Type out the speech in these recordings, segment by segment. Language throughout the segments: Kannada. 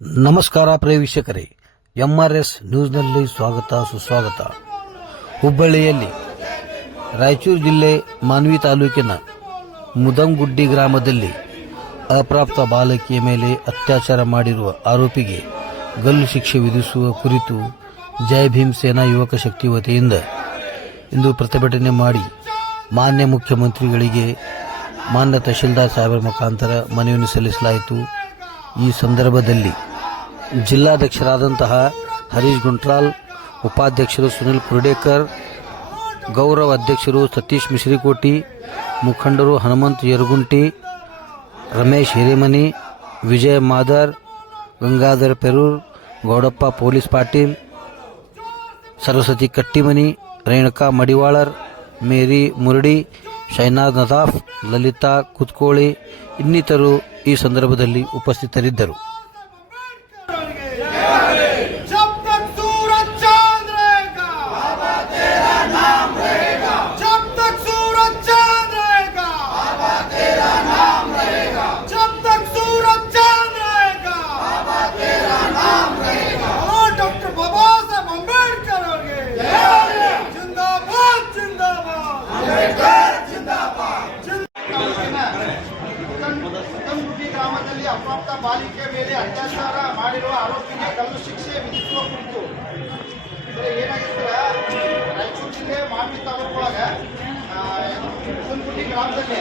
ನಮಸ್ಕಾರ ಪ್ರಿಯ ವೀಕ್ಷಕರೇ. ಎಂಆರ್ಎಸ್ ನ್ಯೂಸ್ನಲ್ಲಿ ಸ್ವಾಗತ, ಸುಸ್ವಾಗತ. ಹುಬ್ಬಳ್ಳಿಯಲ್ಲಿ ರಾಯಚೂರು ಜಿಲ್ಲೆ ಮಾನ್ವಿ ತಾಲೂಕಿನ ಮುದಂಗುಡ್ಡಿ ಗ್ರಾಮದಲ್ಲಿ ಅಪ್ರಾಪ್ತ ಬಾಲಕಿಯ ಮೇಲೆ ಅತ್ಯಾಚಾರ ಮಾಡಿರುವ ಆರೋಪಿಗೆ ಗಲ್ಲು ಶಿಕ್ಷೆ ವಿಧಿಸುವ ಕುರಿತು ಜೈ ಭೀಮ್ ಸೇನಾ ಯುವಕ ಶಕ್ತಿ ವತಿಯಿಂದ ಇಂದು ಪ್ರತಿಭಟನೆ ಮಾಡಿ ಮಾನ್ಯ ಮುಖ್ಯಮಂತ್ರಿಗಳಿಗೆ ಮಾನ್ಯ ತಹಶೀಲ್ದಾರ್ ಸಾಹೇಬರ ಮುಖಾಂತರ ಮನವಿಯನ್ನು ಸಲ್ಲಿಸಲಾಯಿತು. ಈ ಸಂದರ್ಭದಲ್ಲಿ ಜಿಲ್ಲಾಧ್ಯಕ್ಷರಾದಂತಹ ಹರೀಶ್ ಗುಂಟ್ರಾಲ್ ಉಪಾಧ್ಯಕ್ಷರು ಸುನಿಲ್ ಕುರ್ಡೇಕರ್, ಗೌರವ ಅಧ್ಯಕ್ಷರು ಸತೀಶ್ ಮಿಶ್ರಿಕೋಟಿ, ಮುಖಂಡರು ಹನುಮಂತ್ ಯರಗುಂಟಿ, ರಮೇಶ್ ಹಿರೇಮನಿ, ವಿಜಯ್ ಮಾದರ್, ಗಂಗಾಧರ್ ಪೆರೂರ್, ಗೌಡಪ್ಪ ಪೊಲೀಸ್ ಪಾಟೀಲ್, ಸರಸ್ವತಿ ಕಟ್ಟಿಮನಿ, ರೇಣುಕಾ ಮಡಿವಾಳರ್, ಮೇರಿ ಮುರಡಿ, ಶೈನಾದ್ ನದಾಫ್, ಲಲಿತಾ ಕುತ್ಕೋಳಿ ಇನ್ನಿತರು ಈ ಸಂದರ್ಭದಲ್ಲಿ ಉಪಸ್ಥಿತರಿದ್ದರು. ಅಪ್ರಾಪ್ತ ಬಾಲಿಕೆ ಮೇಲೆ ಅತ್ಯಾಚಾರ ಮಾಡಿರುವ ಆರೋಪಿಗೆ ಕಲ್ಲು ಶಿಕ್ಷೆ ವಿಧಿಸುವ ಕುರಿತು. ಏನಾಗಿದ್ರೆ ರಾಯಚೂರು ಜಿಲ್ಲೆ ಮಾನ್ವಿ ತಾಲೂಕೊಳಗ ಮುತ್ತಂಗುಡಿ ಗ್ರಾಮದಲ್ಲಿ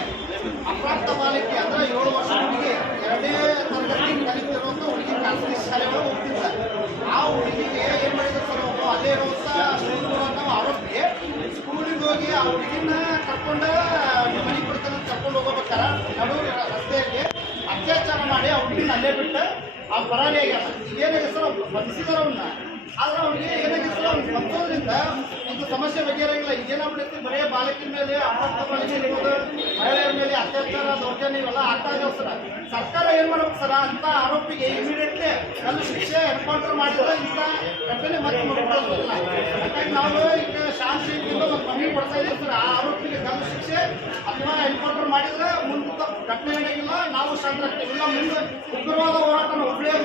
ಅಪ್ರಾಪ್ತ ಬಾಲಿಕೆ ಅಂದ್ರೆ ಏಳು ವರ್ಷ ಹುಡುಗಿ ಎರಡನೇ ತರಗತಿ ಕಲಿತಿರುವಂತ ಹುಡುಗಿ ಖಾಸಗಿ ಶಾಲೆ ಒಳಗೆ ಹೋಗ್ತಿದ್ದ ಆ ಹುಡುಗಿಗೆ ಏನ್ ಮಾಡಿದ್ರು ಒಬ್ಬ ಅಲ್ಲೇ ಇರುವಂತ ಸ್ಕೂಲ್ ಆರೋಪಿ ಸ್ಕೂಲಿಗೆ ಹೋಗಿ ಆ ಹುಡುಗಿನ ಕರ್ಕೊಂಡ ಆ ಪರಾರಿ ಆಗ್ಯಾನ ಏನಾಗಿದೆ ಸರ್ ಅವ್ರು ಬಂಧಿಸಿದಾರ ಆದ್ರೆ ಅವ್ನಿಗೆ ಏನಾಗಿದೆ ಸರ್ ಅವ್ನು ಬಂದೋದ್ರಿಂದ ಒಂದು ಸಮಸ್ಯೆ ಬಗೆಹರಂಗಿಲ್ಲ ಏನಾಗ್ಬಿಡುತ್ತೆ ಬರೀ ಬಾಲಕಿನ ಮೇಲೆ ಅಪ್ರಾಪ್ತ ಬಾಲಕಿ ಇರ್ಬೋದು ಮಹಿಳೆಯರ ಮೇಲೆ ಅತ್ಯಾಚಾರ, ದೌರ್ಜನ್ಯ ಇವೆಲ್ಲ ಆಗ್ತಾ ಇದಾವೆ ಸರ್. ಸರ್ಕಾರ ಏನು ಮಾಡ್ಬೇಕು ಸರ್? ಅಂತ ಆರೋಪಿಗೆ ಇಮಿಡಿಯೇಟ್ಲಿ ಕಲ್ಲು ಶಿಕ್ಷೆ ಎನ್ಕೌಂಟರ್ ಮಾಡಿದ್ರೆ ಇಂಥ ಘಟನೆ ಮತ್ತೆ ಮರುಕಳಿಸೋದಿಲ್ಲ ಹಾಗಾಗಿ ನಾವು ಈಗ ಶಾಂತಿ ಒಂದು ಮನವಿ ಕೊಡ್ತಾ ಇದ್ದೀವಿ ಸರ್. ಆ ಆರೋಪಿಗೆ ಕಲ್ಲು ಶಿಕ್ಷೆ ಅಥವಾ ಎನ್ಕೌಂಟರ್ ಮಾಡಿದ್ರೆ ಮುಂದೆ ಘಟನೆ ಏನಾಗಿಲ್ಲ ನಾವು ಶಾಂತ ಇಲ್ಲ, ಮುಂದೆ ಉಗ್ರವಾದ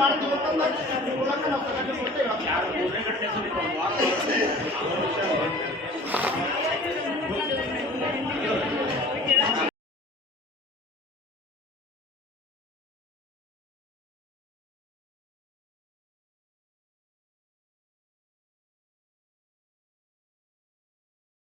ಹೋರಾಟ ನಾವು